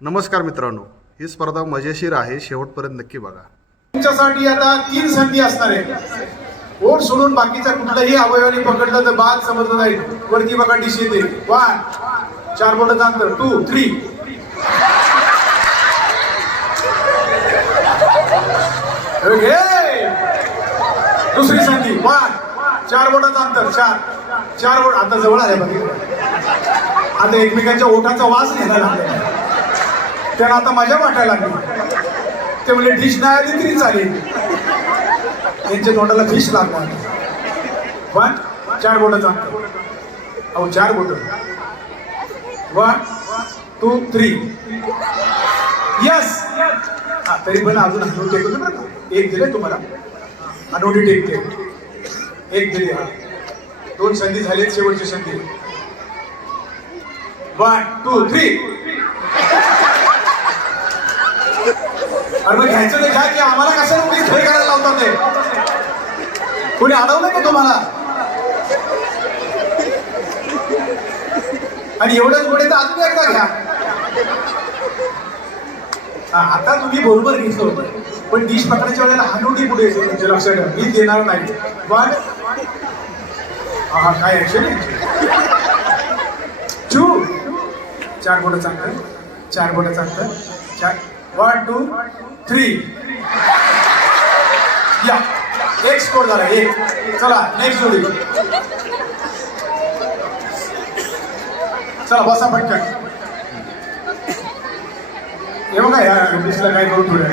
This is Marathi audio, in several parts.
नमस्कार मित्रांनो, ही स्पर्धा मजेशीर आहे. शेवटपर्यंत नक्की बघा. तुमच्यासाठी आता 3 संधी असणार आहे. ओठ सोडून बाकीचा कुठलाही अवयवाने पकडलं तर बाद समजलं जाईल. वरती बघा डिश येते. 1 4 बोटाचं अंतर. 2 3 ओके. दुसरी संधी. 1 4 बोटाचं अंतर. 4 बोट आता जवळ आले बघा. आता एकमेकांच्या ओठाचा वास घ्यायला लागला. त्यांना आता मजा वाटायला लागली. ते म्हणजे डिश नाही आली तरी चालेल. त्यांच्या तोंडाला फिश लागणार. 1 4 बोटाचा अंतर. अहो 4 बोट. 1 2 3 यस. हा तरी पण अजून हनोटी टेक होते बरं का. एक दिले तुम्हाला हनोटी टेकते. एक दिली. हा 2 संधी झालेत. शेवटची संधी. 1 2 3 अरे मग घ्यायचं नाही घ्या की आम्हाला कसं उगीच खेळ करायला लावतात ते. कोणी अडवलं का तुम्हाला? आणि एवढंच पुढे तर अजून एकदा घ्या. आता तुम्ही बरोबर घेतलं होतं पण डिश पकडायच्या वेळेला हनोटी पुढे तुमच्या लक्षात ठेवा. मी देणार नाही. पण हा काय ऍक्शन आहे. 2 4 बोटाचं अंतर. 4 बोटाचं अंतर. 4 1 2 3 या. एक स्कोर झाला. एक. चला नेक्स्ट जोडी. चला बसा पटकन. हे बघा या डिशला काय करू थोड्या.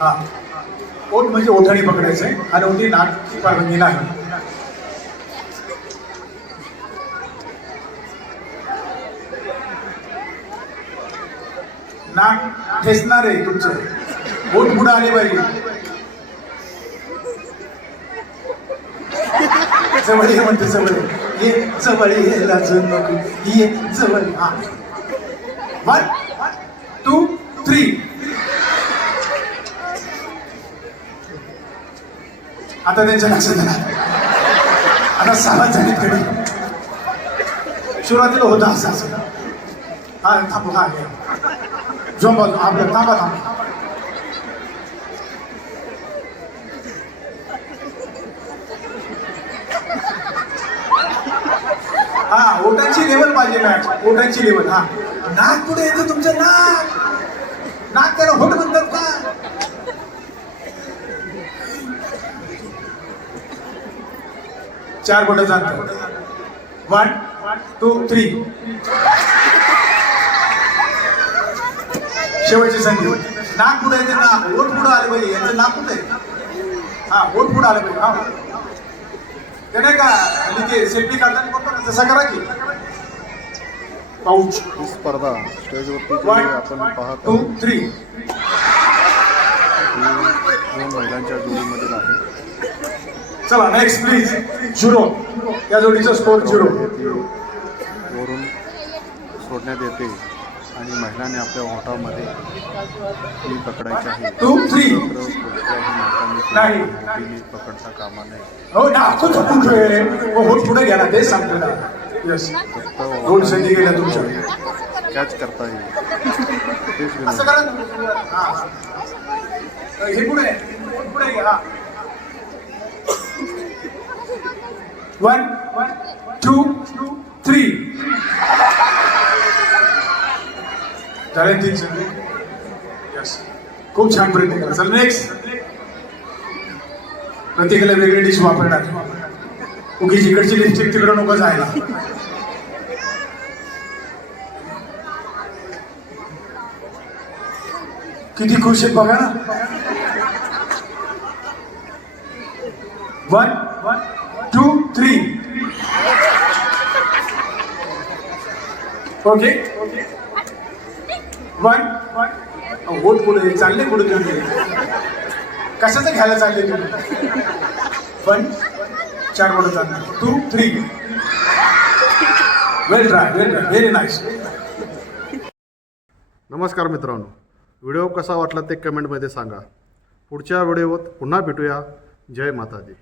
हा ओठ म्हणजे ओठाणी पकडायचंय आणि ओठी नाक परवानगी नाही. नाक ठेचणार आहे तुमचं. ओठ पुढे आले पाहिजे. जवळ ये म्हणते. जवळ ये जवळ ये लाजू नको ये जवळ. हा 1 2 3 आता त्यांच्या लक्षात येणार. आता 6 झालीत कडे. सुरुवातीला होता असं असं. हा थांबू. हा झोंबा आपलं. थांबा थांबा. हा ओटांची लेवल पाहिजे मॅच. ओटांची लेवल. हा नाक पुढे येतं तुमचं. नाक त्याला होट म्हणतात का? चार बोटाचं अंतर. 1 2 3 शेवटची संधी. नाक पुढे येते. नाक ओठ पुढे आले पाहिजे. यांचं नाक कुठे आहे. हा ओठ पुढे आले पाहिजे. हा ते नाही का ते सेल्फी काढताना बघतो ना तसा करा की. पाऊच. ही स्पर्धा स्टेजवरती 1 आपण पाहत 2 आहोत 3 ही 2 महिलांच्या जोडीमधील आहे. चला नेक्स्ट प्लीज. 0. या जोडीचा स्कोर 0. वरून सोडण्यात येते आणि महिलांनी आपल्या ओठामध्ये ही पकडायची आहे. 2 3 नाही. मोठीने पकडता कामा नये. हो नाकू झोपून ठेवे. होत पुढे घ्या ना. तेच सांगतो ना. यस. 2 संधी गेल्या तुमच्या. कॅच करता येईल तेच असं करा. हा हे पुढे पुढे घ्या. 1 2 3 झाले 3 संधी. यस खूप छान प्रयत्न केला. चल नेक्स्ट. प्रत्येकाला वेगळी डिश वापरणार. उगीच इकडची लिपस्टिक तिकडे नको जायला. किती खुश आहेत बघा ना. 1 2 3 ओके. 1 होत पुढे चालले. पुढे तुम्ही कशाचं घ्यायला चालले तुम्ही. 1 4 बोट चालले. 2 3 वेल ट्राय. Very nice. नमस्कार मित्रांनो, व्हिडिओ कसा वाटला ते कमेंटमध्ये सांगा. पुढच्या व्हिडिओत पुन्हा भेटूया. जय माता दी.